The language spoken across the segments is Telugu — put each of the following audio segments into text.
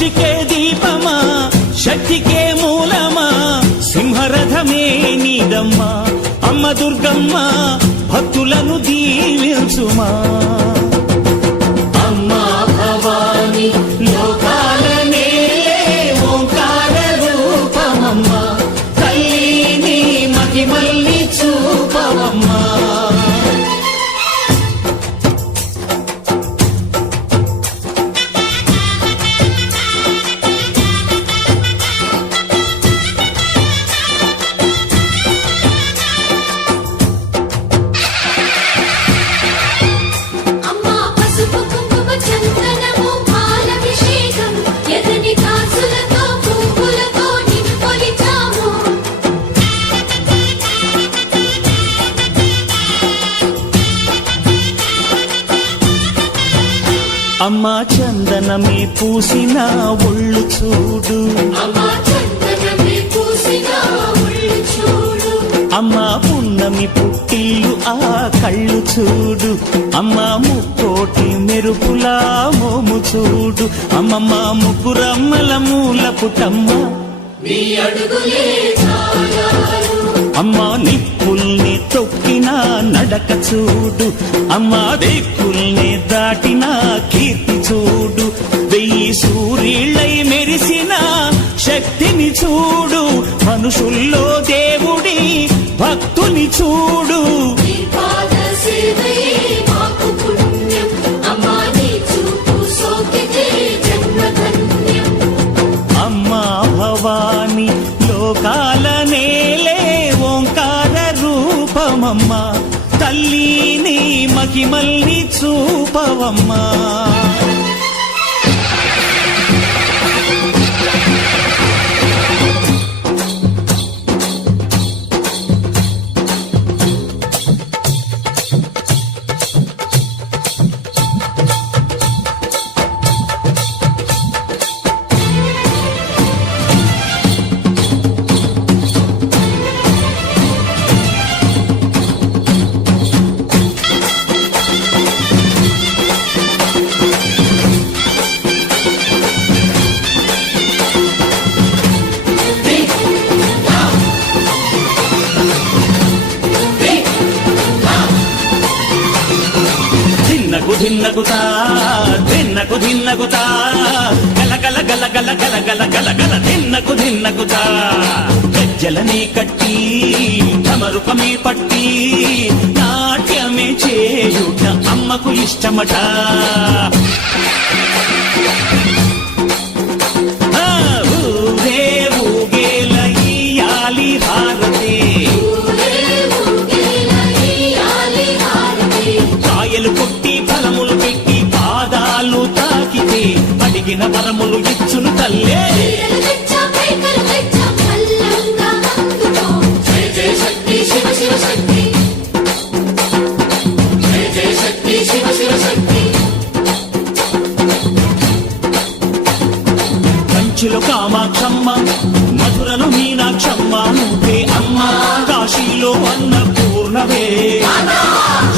సృష్టికే దీపమా శక్తికే మూలమా సింహరథమే నీదమ్మా అమ్మ దుర్గమ్మ భక్తులను దీవించుమా అమ్మా భవాని లోకాల నేలే ఓంకార రూపమమ్మా తల్లిని మహిమల్ని చూపవమ్మా అమ్మా చందనమే పూసిన ఒళ్ళు చూడు అమ్మా పున్నమి పుట్టిల్లు ఆ కళ్ళు చూడు అమ్మా ముక్కోటి మెరుపులా మోము చూడు అమ్మమ్మ ముగ్గురమ్మల మూల పుటమ్మ అమ్మా నిప్పుల్ని తొక్కిన నడక చూడు అమ్మా దిక్కుల్ని దాటిన కీర్తి చూడు వెయ్యి సూర్యుళ్ళై మెరిసిన శక్తిని చూడు మనుషుల్లో దేవుడి భక్తుని చూడు అమ్మా భవాని లోకాల నేలే ఓంకార రూపమమ్మా తల్లిని మహిమల్ని చూపవమ్మా ధిన్నగుతా ధిన్నకు ధిన్నగుతా గల గల గల గల గల గల గల గల ధిన్నగుతా గజ్జలనే కట్టి ధమరుకమే పట్టి నాట్యమే చేయుట అమ్మకు ఇష్టమట ఊరే ఊగేల ఇయ్యాలి హారతి కాయలు కొట్టి ఫలములు పెట్టి పాదాలు తాకితే అడిగిన వరములు ఇచ్చును తల్లే కంచిలో కామాక్షమ్మ మధురలో మీనాక్షమ్మ నువ్వే అమ్మ కాశీలో అన్నపూర్ణవే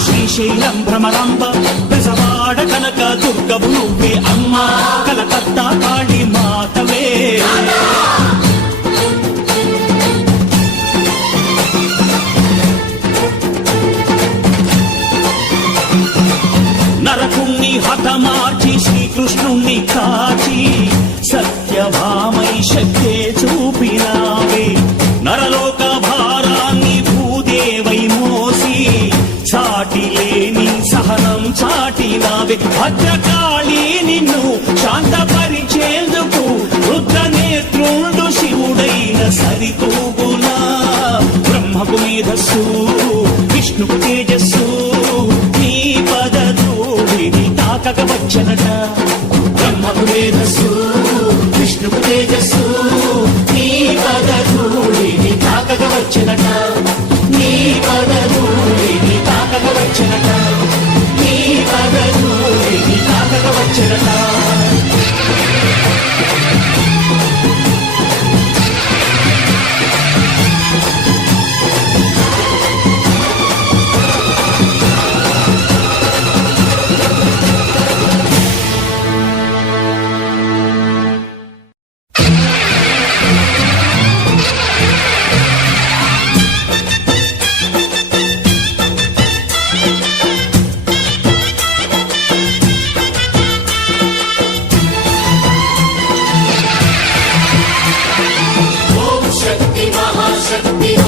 శ్రీశైలం భ్రమరాంబ బెజవాడ కనక దుర్గవు నువ్వే అమ్మ కలకత్తా కాళీ మాతవే నరకుణ్ణి హతమార్చి శ్రీకృష్ణుణ్ణి కాచి సత్యభామై శక్తే చూపినావే నరలోక భారాన్ని భూదేవై మోసి చాటి లేని సహనం చాటినావే భద్రకాళి నిన్ను శాంతపరిచేందుకు రుద్రనేత్రుండు శివుడైన సరితూగునా బ్రహ్మకు మేధస్సు విష్ణుకు తేజస్సు నీ పదధూళిని తాకక వచ్చనట బ్రహ్మకు మేధస్సు విష్ణుకు తేజస్సు నీ పదధూళిని తాకక వచ్చనట నీ పదధూళిని తాకక వచ్చనట నీ పదధూళిని తాకక వచ్చనట శక్తి